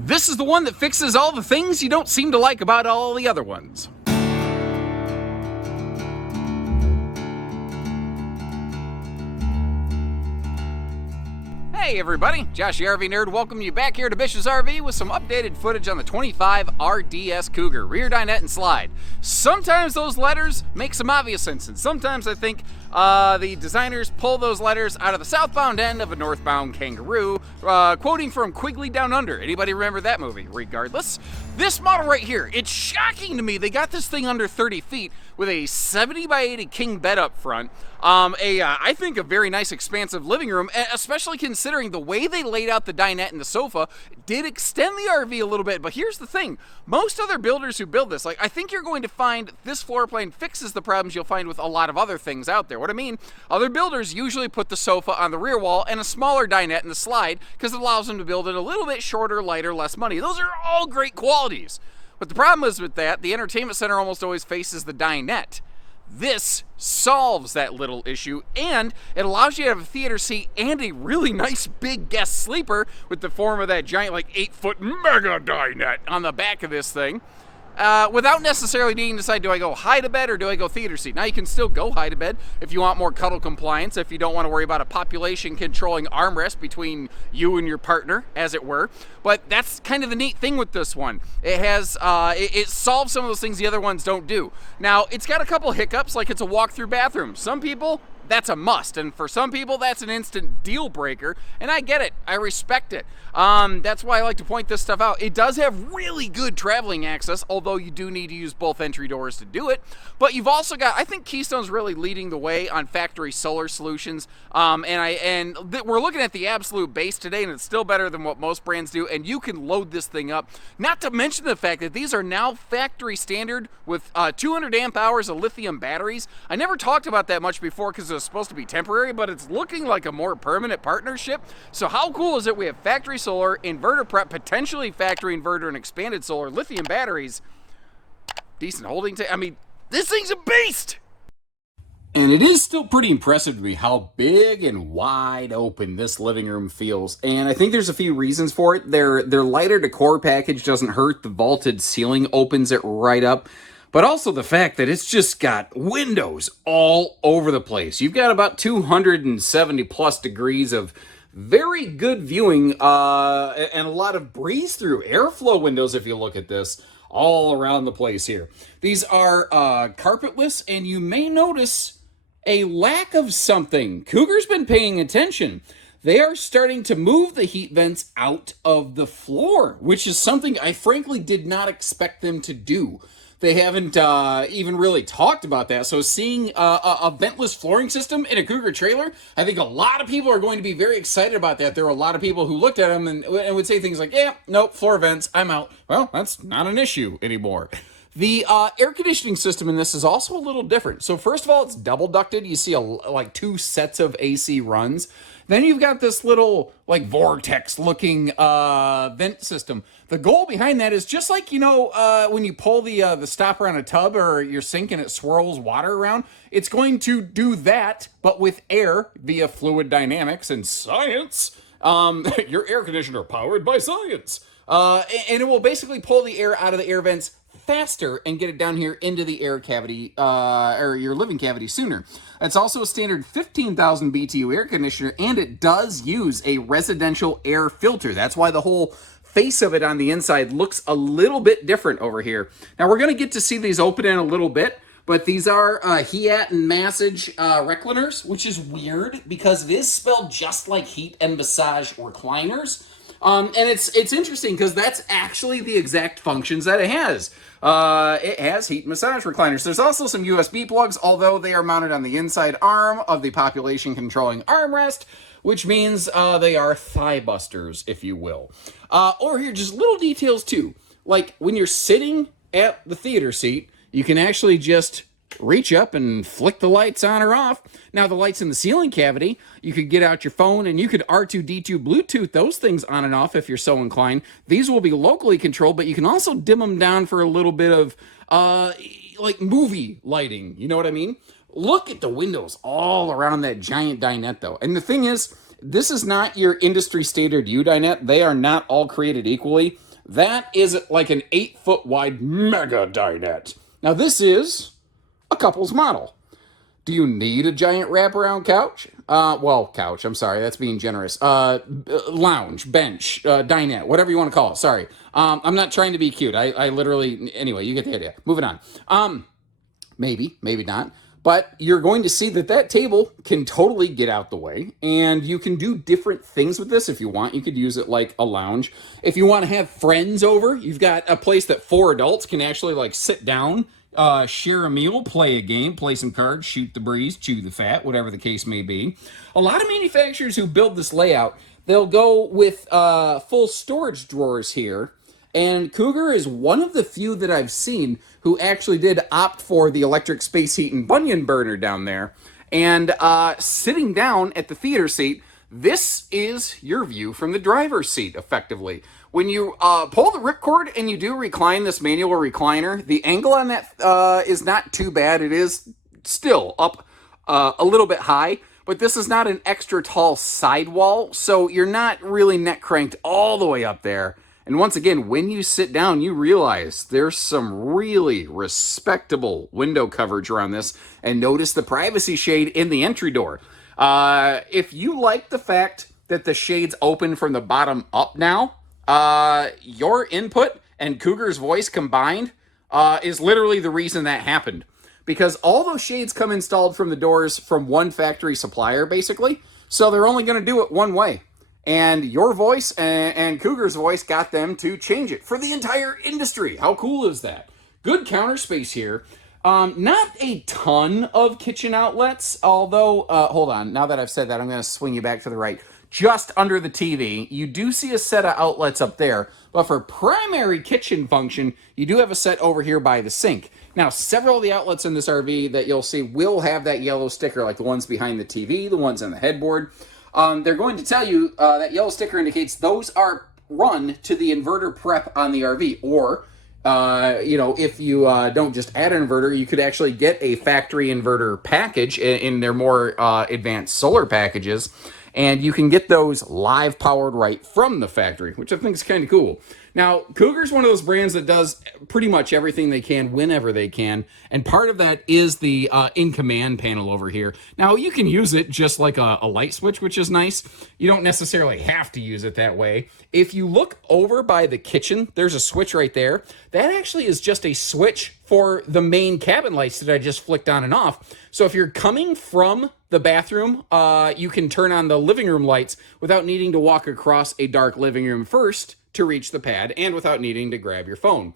This is the one that fixes all the things you don't seem to like about all the other ones. Hey everybody, Josh the RV Nerd, welcome you back here to Bish's RV with some updated footage on the 25RDS Cougar, rear dinette and slide. Sometimes those letters make some obvious sense, and sometimes I think the designers pull those letters out of the southbound end of a northbound kangaroo, quoting from Quigley Down Under. Anybody remember that movie? Regardless, this model right here, it's shocking to me. They got this thing under 30 feet with a 70 by 80 king bed up front. I think a very nice expansive living room, especially considering the way they laid out the dinette and the sofa did extend the RV a little bit. But here's the thing, most other builders who build this, I think you're going to find this floor plan fixes the problems you'll find with a lot of other things out there. What I mean, other builders usually put the sofa on the rear wall and a smaller dinette in the slide because it allows them to build it a little bit shorter, lighter, less money. Those are all great qualities. But the problem is with that, the entertainment center almost always faces the dinette. This solves that little issue, and it allows you to have a theater seat and a really nice big guest sleeper with the form of that giant 8-foot mega dinette on the back of this thing. Without necessarily needing to decide, do I go high to bed or do I go theater seat? Now you can still go high to bed if you want more cuddle compliance, if you don't want to worry about a population controlling armrest between you and your partner, as it were. But that's kind of the neat thing with this one. It has, it solves some of those things the other ones don't do. Now, it's got a couple hiccups, like it's a walk-through bathroom. Some people, that's a must, and for some people that's an instant deal breaker, and I get it, I respect it. That's why I like to point this stuff out. It does have really good traveling access, although you do need to use both entry doors to do it. But you've also got, I think Keystone's really leading the way on factory solar solutions, we're looking at the absolute base today, and it's still better than what most brands do, and you can load this thing up. Not to mention the fact that these are now factory standard with 200 amp hours of lithium batteries. I never talked about that much before because it was supposed to be temporary, but it's looking like a more permanent partnership. So how cool is it? We have factory solar, inverter prep, potentially factory inverter and expanded solar, lithium batteries, decent holding time. I mean, this thing's a beast! And it is still pretty impressive to me how big and wide open this living room feels. And I think there's a few reasons for it. Their lighter decor package doesn't hurt. The vaulted ceiling opens it right up. But also the fact that it's just got windows all over the place. You've got about 270 plus degrees of very good viewing and a lot of breeze through airflow windows if you look at this all around the place here. These are carpetless, and you may notice a lack of something. Cougar's been paying attention. They are starting to move the heat vents out of the floor, which is something I frankly did not expect them to do. They haven't even really talked about that. So seeing a ventless flooring system in a Cougar trailer, I think a lot of people are going to be very excited about that. There are a lot of people who looked at them and would say things like, yeah, nope, floor vents, I'm out. Well, that's not an issue anymore. The air conditioning system in this is also a little different. So first of all, it's double ducted. You see like two sets of AC runs. Then you've got this little vortex looking vent system. The goal behind that is just like, when you pull the stopper on a tub or your sink and it swirls water around, it's going to do that, but with air via fluid dynamics and science. Your air conditioner powered by science. And it will basically pull the air out of the air vents faster and get it down here into the air cavity, or your living cavity sooner. It's also a standard 15,000 BTU air conditioner, and it does use a residential air filter. That's why the whole face of it on the inside looks a little bit different over here. Now, we're going to get to see these open in a little bit, but these are Heat and Massage recliners, which is weird because it is spelled just like Heat and Massage recliners. And it's interesting because that's actually the exact functions that it has. It has heat massage recliners. There's also some USB plugs, although they are mounted on the inside arm of the population controlling armrest, which means they are thigh busters, if you will. Over here, just little details too. Like when you're sitting at the theater seat, you can actually just reach up and flick the lights on or off. Now the lights in the ceiling cavity, you could get out your phone and you could R2-D2 Bluetooth those things on and off if you're so inclined. These will be locally controlled, but you can also dim them down for a little bit of movie lighting. You know what I mean? Look at the windows all around that giant dinette though. And the thing is, This is not your industry standard U-dinette. They are not all created equally. That is like an 8-foot wide mega dinette. Now this is a couple's model. Do you need a giant wraparound couch? Couch, I'm sorry, that's being generous. Lounge, bench, dinette, whatever you want to call it, sorry. I'm not trying to be cute. I literally, anyway, you get the idea. Moving on. Maybe not. But you're going to see that table can totally get out the way, and you can do different things with this if you want. You could use it like a lounge. If you want to have friends over, you've got a place that 4 adults can actually like sit down, share a meal, play a game, play some cards, shoot the breeze, chew the fat, whatever the case may be. A lot of manufacturers who build this layout, they'll go with full storage drawers here. And Cougar is one of the few that I've seen who actually did opt for the electric space heat and bunion burner down there. And sitting down at the theater seat, this is your view from the driver's seat, effectively. When you pull the ripcord and you do recline this manual recliner, the angle on that is not too bad. It is still up a little bit high, but this is not an extra tall sidewall, so you're not really neck cranked all the way up there. And once again, when you sit down, you realize there's some really respectable window coverage around this. And notice the privacy shade in the entry door. If you like the fact that the shade's open from the bottom up now, your input and Cougar's voice combined is literally the reason that happened. Because all those shades come installed from the doors from one factory supplier, basically. So they're only going to do it one way. And your voice and Cougar's voice got them to change it for the entire industry. How cool is that? Good counter space here. Not a ton of kitchen outlets, although, hold on. Now that I've said that, I'm going to swing you back to the right. Just under the TV, you do see a set of outlets up there. But for primary kitchen function, you do have a set over here by the sink. Now, several of the outlets in this RV that you'll see will have that yellow sticker, like the ones behind the TV, the ones on the headboard. They're going to tell you that yellow sticker indicates those are run to the inverter prep on the RV. Or, if you don't just add an inverter, you could actually get a factory inverter package in their more advanced solar packages. And you can get those live powered right from the factory, which I think is kind of cool. Now, Cougar's one of those brands that does pretty much everything they can whenever they can. And part of that is the in-command panel over here. Now, you can use it just like a light switch, which is nice. You don't necessarily have to use it that way. If you look over by the kitchen, there's a switch right there. That actually is just a switch for the main cabin lights that I just flicked on and off. So if you're coming from the bathroom, you can turn on the living room lights without needing to walk across a dark living room first to reach the pad, and without needing to grab your phone.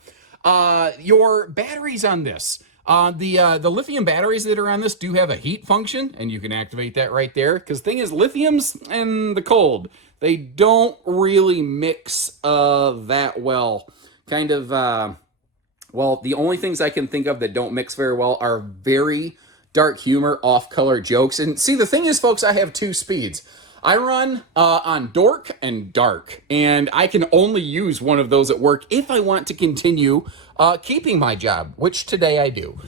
Your batteries on this. The lithium batteries that are on this do have a heat function, and you can activate that right there. Because the thing is, lithiums and the cold, they don't really mix that well. Kind of, the only things I can think of that don't mix very well are very dark humor, off-color jokes. And see, the thing is, folks, I have 2 speeds. I run on dork and dark, and I can only use one of those at work if I want to continue keeping my job, which today I do.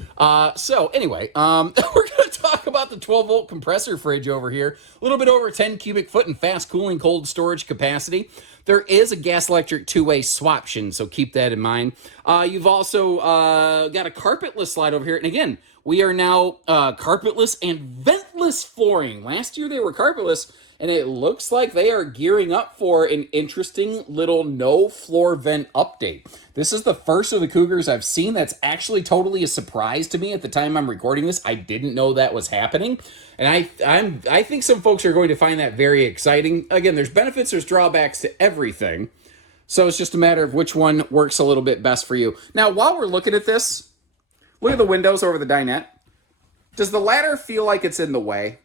So anyway, we're going to talk about the 12-volt compressor fridge over here. A little bit over 10 cubic foot and fast cooling cold storage capacity. There is a gas-electric 2-way swaption, so keep that in mind. You've also got a carpetless slide over here, and again, we are now carpetless and ventless flooring. Last year they were carpetless, and it looks like they are gearing up for an interesting little no floor vent update. This is the first of the Cougars I've seen that's actually totally a surprise to me at the time I'm recording this. I didn't know that was happening, and I think some folks are going to find that very exciting. Again, there's benefits, there's drawbacks to everything, so it's just a matter of which one works a little bit best for you. Now, while we're looking at this, look at the windows over the dinette. Does the ladder feel like it's in the way?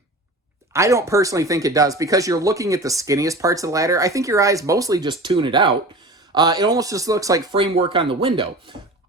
I don't personally think it does, because you're looking at the skinniest parts of the ladder. I think your eyes mostly just tune it out. It almost just looks like framework on the window.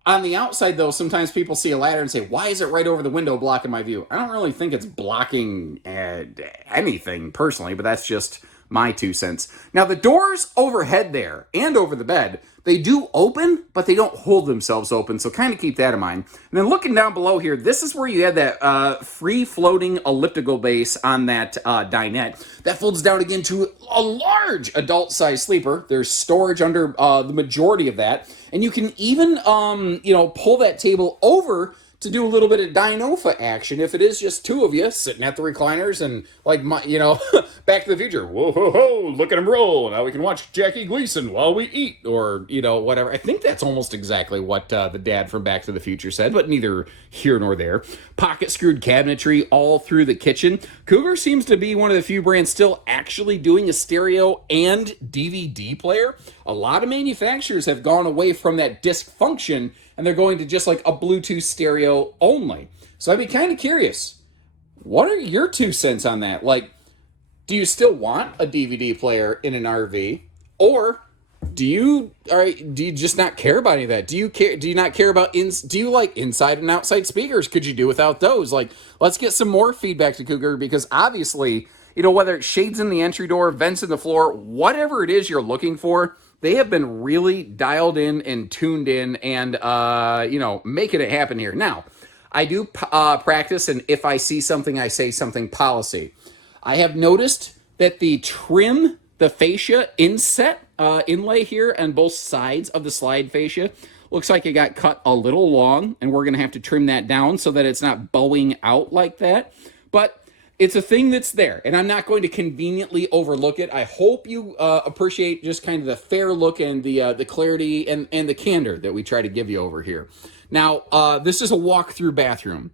On the outside, though, sometimes people see a ladder and say, why is it right over the window blocking my view? I don't really think it's blocking anything personally, but that's just my 2 cents. Now, the doors overhead there and over the bed They do open, but they don't hold themselves open, so kind of keep that in mind. And then looking down below here, this is where you had that free-floating elliptical base on that dinette. That folds down again to a large adult-sized sleeper. There's storage under the majority of that. And you can even, pull that table over to do a little bit of Dinofa action if it is just two of you sitting at the recliners and like Back to the Future. Whoa, ho, ho, look at him roll. Now we can watch Jackie Gleason while we eat, or whatever. I think that's almost exactly what the dad from Back to the Future said, but neither here nor there. Pocket screwed cabinetry all through the kitchen. Cougar seems to be one of the few brands still actually doing a stereo and DVD player. A lot of manufacturers have gone away from that disc function, and they're going to just like a Bluetooth stereo only. So I'd be kind of curious, what are your 2 cents on that? Like, do you still want a DVD player in an RV, or do you just not care about any of that? Do you not care about do you like inside and outside speakers? Could you do without those? Like, let's get some more feedback to Cougar, because obviously, whether it's shades in the entry door, vents in the floor, whatever it is you're looking for, they have been really dialed in and tuned in and, making it happen here. Now, I do practice an if I see something, I say something policy. I have noticed that the fascia inset inlay here on both sides of the slide fascia looks like it got cut a little long, and we're going to have to trim that down so that it's not bowing out like that. But it's a thing that's there, and I'm not going to conveniently overlook it. I hope you appreciate just kind of the fair look and the clarity and the candor that we try to give you over here. Now, this is a walk-through bathroom,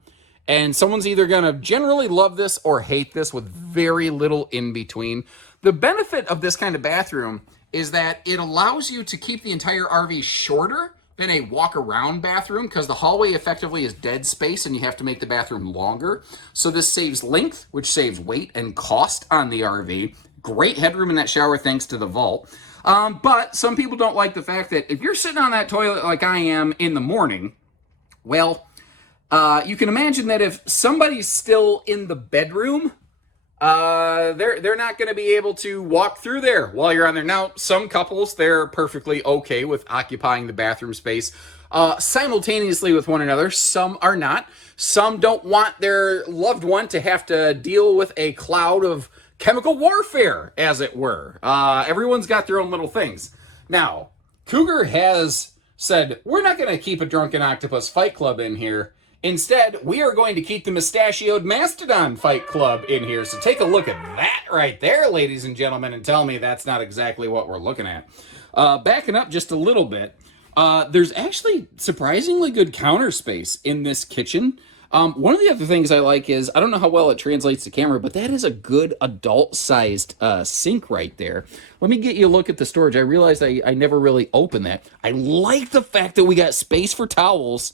and someone's either going to generally love this or hate this with very little in between. The benefit of this kind of bathroom is that it allows you to keep the entire RV shorter than a walk-around bathroom, because the hallway effectively is dead space and you have to make the bathroom longer. So this saves length, which saves weight and cost on the RV. Great headroom in that shower thanks to the vault. But some people don't like the fact that if you're sitting on that toilet like I am in the morning, well, you can imagine that if somebody's still in the bedroom, they're not going to be able to walk through there while you're on there. Now, some couples, they're perfectly okay with occupying the bathroom space simultaneously with one another. Some are not. Some don't want their loved one to have to deal with a cloud of chemical warfare, as it were. Everyone's got their own little things. Now, Cougar has said, we're not going to keep a Drunken Octopus Fight Club in here. Instead, we are going to keep the Mustachioed Mastodon Fight Club in here. So take a look at that right there, ladies and gentlemen, and tell me that's not exactly what we're looking at. Backing up just a little bit, there's actually surprisingly good counter space in this kitchen. One of the other things I like is, I don't know how well it translates to camera, but that is a good adult-sized sink right there. Let me get you a look at the storage. I realized I never really opened that. I like the fact that we got space for towels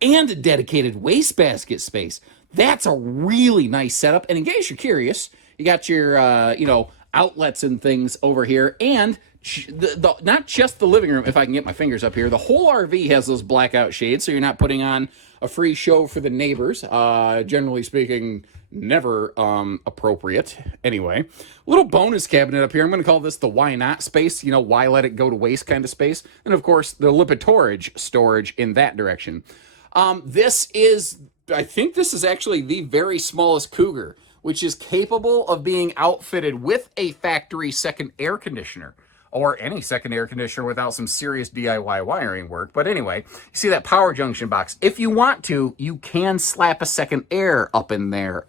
and a dedicated wastebasket space. That's a really nice setup. And in case you're curious, you got your, outlets and things over here. And not just the living room, if I can get my fingers up here. The whole RV has those blackout shades, so you're not putting on a free show for the neighbors. Generally speaking, never appropriate. Anyway, little bonus cabinet up here. I'm going to call this the why not space. Why let it go to waste kind of space. And, of course, the Lipitorage storage in that direction. I think this is actually the very smallest Cougar, which is capable of being outfitted with a factory second air conditioner, or any second air conditioner without some serious DIY wiring work. But anyway, you see that power junction box. If you want to, you can slap a second air up in there.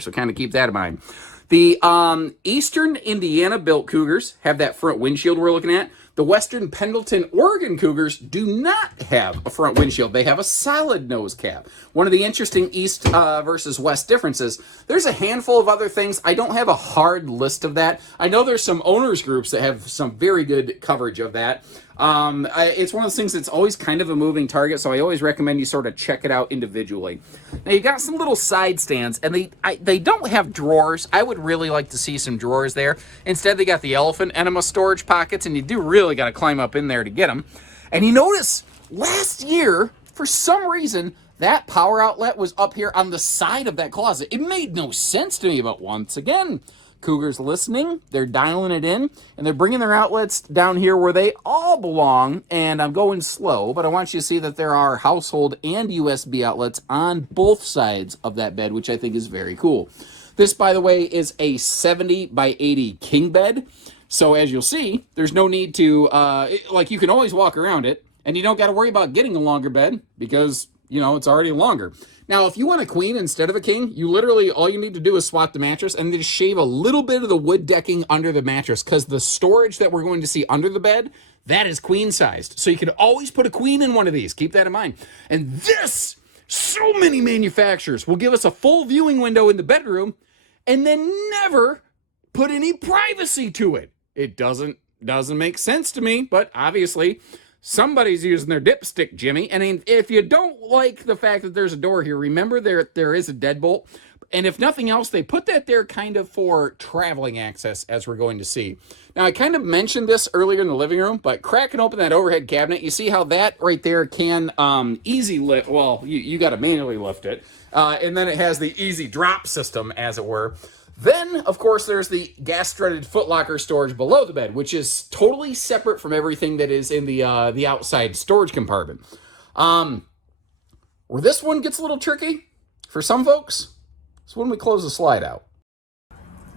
So kind of keep that in mind. The Eastern Indiana-built Cougars have that front windshield we're looking at. The Western Pendleton, Oregon Cougars do not have a front windshield. They have a solid nose cap. One of the interesting East versus West differences, there's a handful of other things. I don't have a hard list of that. I know there's some owners groups that have some very good coverage of that. It's one of those things that's always kind of a moving target, so I always recommend you sort of check it out individually. Now, you've got some little side stands, and they don't have drawers. I would really like to see some drawers there. Instead, they got the elephant enema storage pockets, and you do really got to climb up in there to get them. And you notice, last year, for some reason, that power outlet was up here on the side of that closet. It made no sense to me, but once again, Cougar's listening, they're dialing it in, and they're bringing their outlets down here where they all belong, and I'm going slow, but I want you to see that there are household and USB outlets on both sides of that bed, which I think is very cool. This, by the way, is a 70 by 80 king bed, so as you'll see, there's no need to, you can always walk around it, and you don't got to worry about getting a longer bed because, you know, it's already longer. Now, if you want a queen instead of a king, you literally, all you need to do is swap the mattress and just shave a little bit of the wood decking under the mattress, because the storage that we're going to see under the bed, that is queen sized. So you can always put a queen in one of these. Keep that in mind. And this, so many manufacturers will give us a full viewing window in the bedroom and then never put any privacy to it. It doesn't make sense to me, but obviously somebody's using their dipstick, Jimmy. And if you don't like the fact that there's a door here, remember there is a deadbolt. And if nothing else, they put that there kind of for traveling access, as we're going to see. Now, I kind of mentioned this earlier in the living room, but cracking open that overhead cabinet, you see how that right there can easy lift. Well, you got to manually lift it. And then it has the easy drop system, as it were. Then, of course, there's the gas-threaded footlocker storage below the bed, which is totally separate from everything that is in the outside storage compartment. Where this one gets a little tricky, for some folks, is when we close the slide out.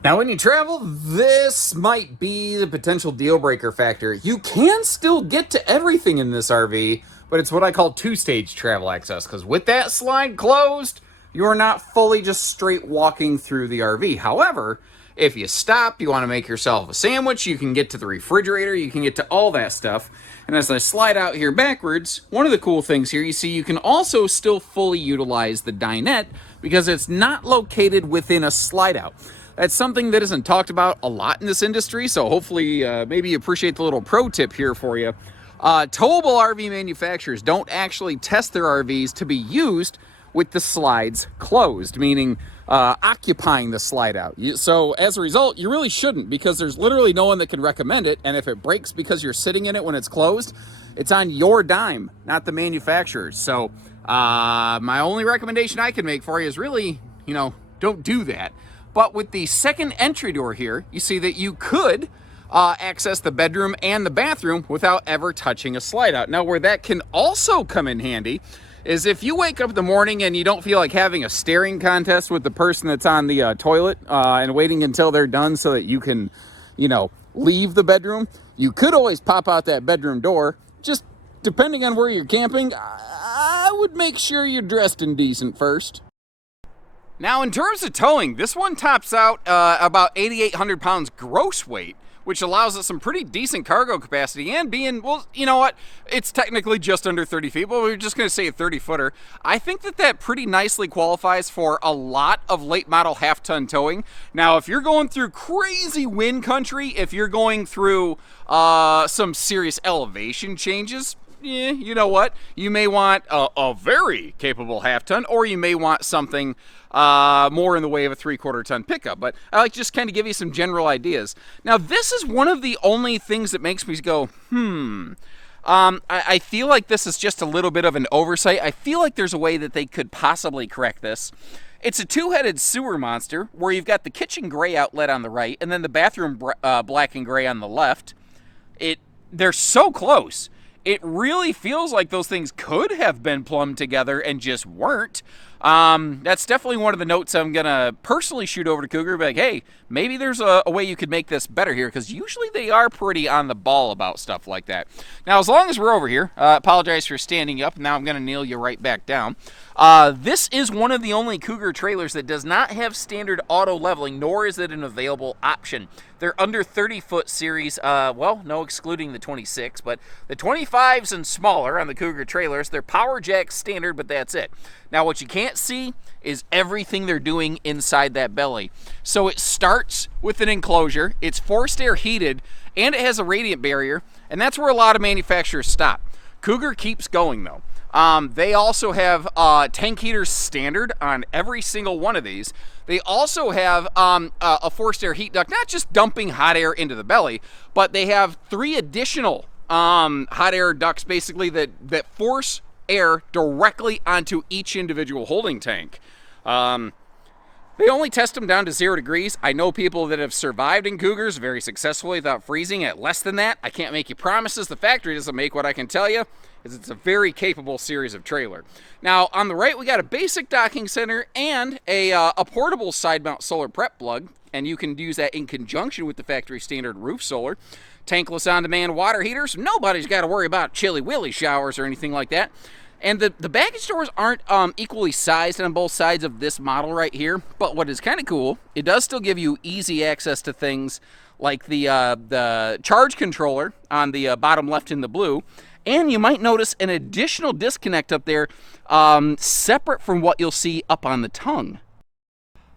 Now, when you travel, this might be the potential deal-breaker factor. You can still get to everything in this RV, but it's what I call two-stage travel access, because with that slide closed, you are not fully just straight walking through the RV. However, if you stop, you want to make yourself a sandwich, you can get to the refrigerator, you can get to all that stuff. And as I slide out here backwards, one of the cool things here, you see you can also still fully utilize the dinette because it's not located within a slide out. That's something that isn't talked about a lot in this industry, so hopefully maybe you appreciate the little pro tip here for you. Towable RV manufacturers don't actually test their RVs to be used with the slides closed, meaning occupying the slide out. So as a result, you really shouldn't, because there's literally no one that can recommend it, and if it breaks because you're sitting in it when it's closed, it's on your dime, not the manufacturer's. So my only recommendation I can make for you is really, don't do that. But with the second entry door here, you see that you could access the bedroom and the bathroom without ever touching a slide out. Now, where that can also come in handy is if you wake up in the morning and you don't feel like having a staring contest with the person that's on the toilet and waiting until they're done so that you can, leave the bedroom, you could always pop out that bedroom door. Just depending on where you're camping, I would make sure you're dressed in decent first. Now, in terms of towing, this one tops out about 8,800 pounds gross weight, which allows us some pretty decent cargo capacity, and being, well, you know what, it's technically just under 30 feet, but we're just going to say a 30-footer. I think that pretty nicely qualifies for a lot of late model half-ton towing. Now, if you're going through crazy wind country, if you're going through some serious elevation changes, you know what, you may want a very capable half-ton, or you may want something more in the way of a 3/4 ton pickup. But I like to just kind of give you some general ideas. Now, this is one of the only things that makes me go, I feel like this is just a little bit of an oversight. I feel like there's a way that they could possibly correct this. It's a two-headed sewer monster where you've got the kitchen gray outlet on the right and then the bathroom black and gray on the left. They're so close. It really feels like those things could have been plumbed together and just weren't. That's definitely one of the notes I'm going to personally shoot over to Cougar. Be like, hey, maybe there's a way you could make this better here, because usually they are pretty on the ball about stuff like that. Now, as long as we're over here, apologize for standing up. Now I'm going to kneel you right back down. This is one of the only Cougar trailers that does not have standard auto leveling, nor is it an available option. They're under 30-foot series, no, excluding the 26, but the 25s and smaller on the Cougar trailers, they're power jack standard, but that's it. Now, what you can't see is everything they're doing inside that belly. So it starts with an enclosure, it's forced air heated, and it has a radiant barrier, and that's where a lot of manufacturers stop. Cougar keeps going, though. They also have tank heaters standard on every single one of these. They also have a forced air heat duct, not just dumping hot air into the belly, but they have 3 additional hot air ducts, basically, that force air directly onto each individual holding tank. They only test them down to 0 degrees. I know people that have survived in Cougars very successfully without freezing at less than that. I can't make you promises. The factory doesn't make. What I can tell you is it's a very capable series of trailer. Now, on the right, we got a basic docking center and a portable side mount solar prep plug, and you can use that in conjunction with the factory standard roof solar. Tankless on-demand water heaters. Nobody's got to worry about chilly willy showers or anything like that. And the baggage doors aren't equally sized on both sides of this model right here, but what is kind of cool, it does still give you easy access to things like the charge controller on the bottom left in the blue, and you might notice an additional disconnect up there separate from what you'll see up on the tongue.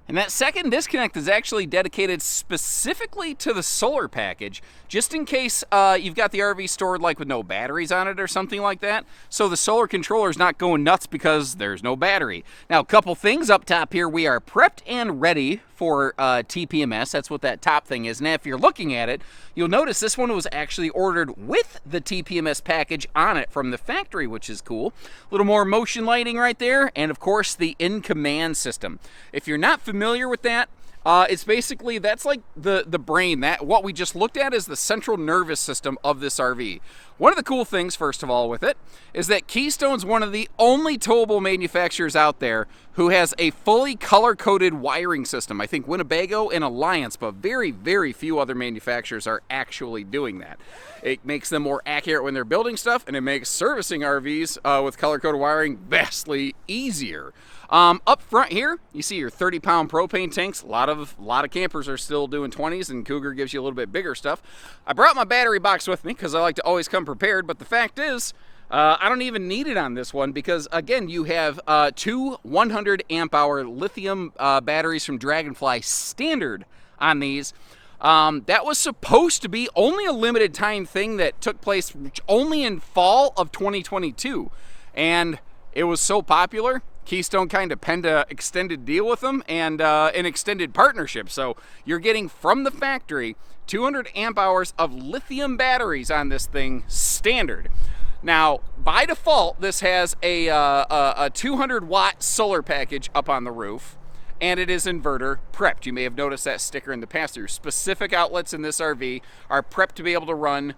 And that second disconnect is actually dedicated specifically to the solar package, just in case you've got the RV stored like with no batteries on it or something like that. So the solar controller is not going nuts because there's no battery. Now, a couple things up top here. We are prepped and ready for TPMS. That's what that top thing is. Now, if you're looking at it, you'll notice this one was actually ordered with the TPMS package on it from the factory, which is cool. A little more motion lighting right there, and of course the in-command system. If you're not familiar with that, it's basically, that's like the brain. That what we just looked at is the central nervous system of this RV. One of the cool things, first of all, with it is that Keystone's one of the only towable manufacturers out there who has a fully color-coded wiring system. I think Winnebago and Alliance, but very, very few other manufacturers are actually doing that. It makes them more accurate when they're building stuff, and it makes servicing RVs with color-coded wiring vastly easier. Up front here, you see your 30-pound propane tanks. A lot of campers are still doing 20s, and Cougar gives you a little bit bigger stuff. I brought my battery box with me because I like to always come prepared, but the fact is, I don't even need it on this one because, again, you have two 100 amp hour lithium batteries from Dragonfly standard on these. That was supposed to be only a limited time thing that took place only in fall of 2022, and it was so popular, Keystone kind of penned an extended deal with them and an extended partnership. So you're getting from the factory 200 amp hours of lithium batteries on this thing standard. Now, by default, this has a 200 watt solar package up on the roof, and it is inverter prepped. You may have noticed that sticker in the pass-through. Specific outlets in this RV are prepped to be able to run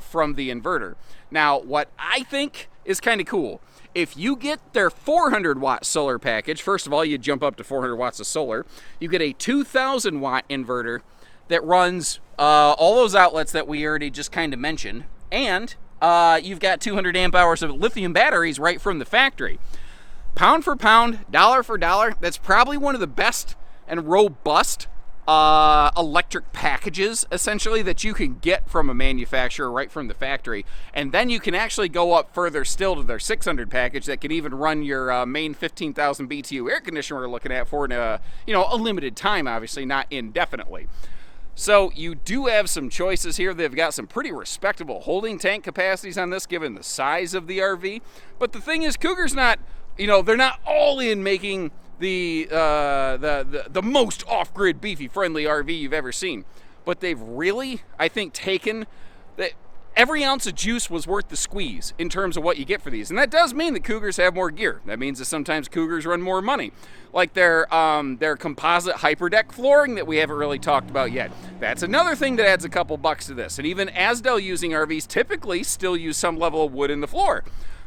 from the inverter. Now, what I think is kind of cool, if you get their 400 watt solar package, first of all, you jump up to 400 watts of solar. You get a 2,000 watt inverter that runs all those outlets that we already just kind of mentioned, and you've got 200 amp hours of lithium batteries right from the factory. Pound for pound, dollar for dollar, that's probably one of the best and robust electric packages, essentially, that you can get from a manufacturer right from the factory. And then you can actually go up further still to their 600 package that can even run your main 15,000 BTU air conditioner we're looking at for a limited time, obviously, not indefinitely. So you do have some choices here. They've got some pretty respectable holding tank capacities on this, given the size of the RV. But the thing is, Cougar's not, they're not all in making the most off-grid, beefy, friendly RV you've ever seen. But they've really, I think, taken that every ounce of juice was worth the squeeze in terms of what you get for these. And that does mean that Cougars have more gear. That means that sometimes Cougars run more money. Like their composite hyperdeck flooring that we haven't really talked about yet. That's another thing that adds a couple bucks to this. And even Asdel using RVs typically still use some level of wood in the floor.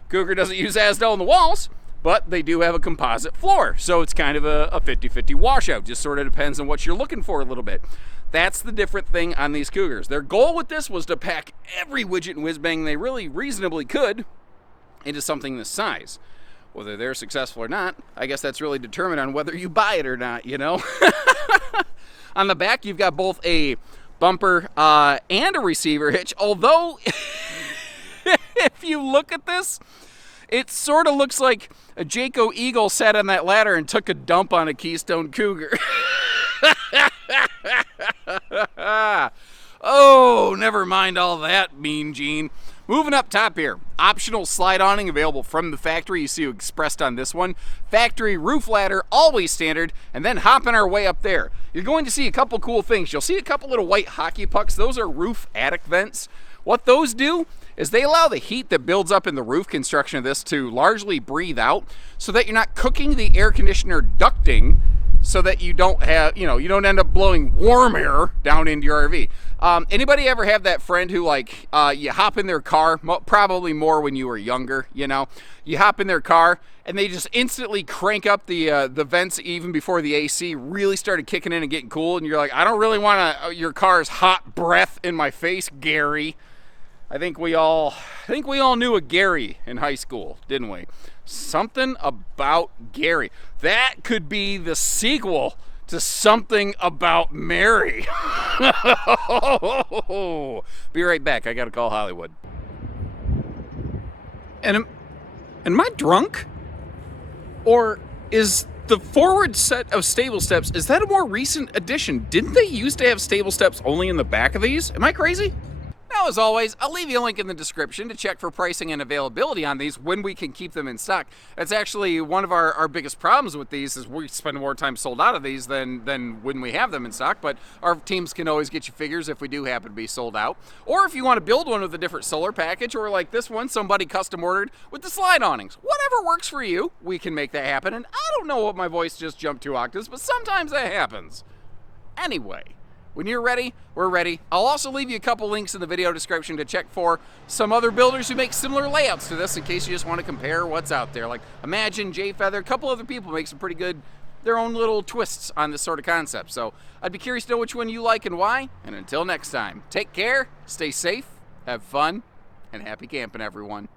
Cougar doesn't use Asdel in the walls, but they do have a composite floor. So it's kind of a 50-50 washout. Just sort of depends on what you're looking for a little bit. That's the different thing on these Cougars. Their goal with this was to pack every widget and whiz-bang they really reasonably could into something this size. Whether they're successful or not, I guess that's really determined on whether you buy it or not, On the back, you've got both a bumper and a receiver hitch, although if you look at this, it sort of looks like a Jayco Eagle sat on that ladder and took a dump on a Keystone Cougar. Oh, never mind all that, Mean Gene. Moving up top here, optional slide awning available from the factory. You see expressed on this one. Factory roof ladder, always standard, and then hopping our way up there. You're going to see a couple cool things. You'll see a couple little white hockey pucks. Those are roof attic vents. What those do is they allow the heat that builds up in the roof construction of this to largely breathe out so that you're not cooking the air conditioner ducting so that you don't have, you don't end up blowing warm air down into your RV. Anybody ever have that friend who, like, you hop in their car, probably more when you were younger, you hop in their car and they just instantly crank up the vents even before the AC really started kicking in and getting cool, and you're like, I don't really want your car's hot breath in my face, Gary. I think we all knew a Gary in high school, didn't we? Something About Gary. That could be the sequel to Something About Mary. Be right back. I gotta call Hollywood. And am I drunk? Or is the forward set of stable steps, is that a more recent addition? Didn't they used to have stable steps only in the back of these? Am I crazy? Now, as always, I'll leave you a link in the description to check for pricing and availability on these when we can keep them in stock. That's actually one of our biggest problems with these, is we spend more time sold out of these than when we have them in stock, but our teams can always get you figures if we do happen to be sold out. Or if you want to build one with a different solar package, or like this one, somebody custom ordered with the slide awnings. Whatever works for you, we can make that happen. And I don't know what my voice just jumped 2 octaves, but sometimes that happens. Anyway. When you're ready, we're ready. I'll also leave you a couple links in the video description to check for some other builders who make similar layouts to this in case you just want to compare what's out there. Like Imagine, J-Feather, a couple other people make some pretty good, their own little twists on this sort of concept. So I'd be curious to know which one you like and why. And until next time, take care, stay safe, have fun, and happy camping, everyone.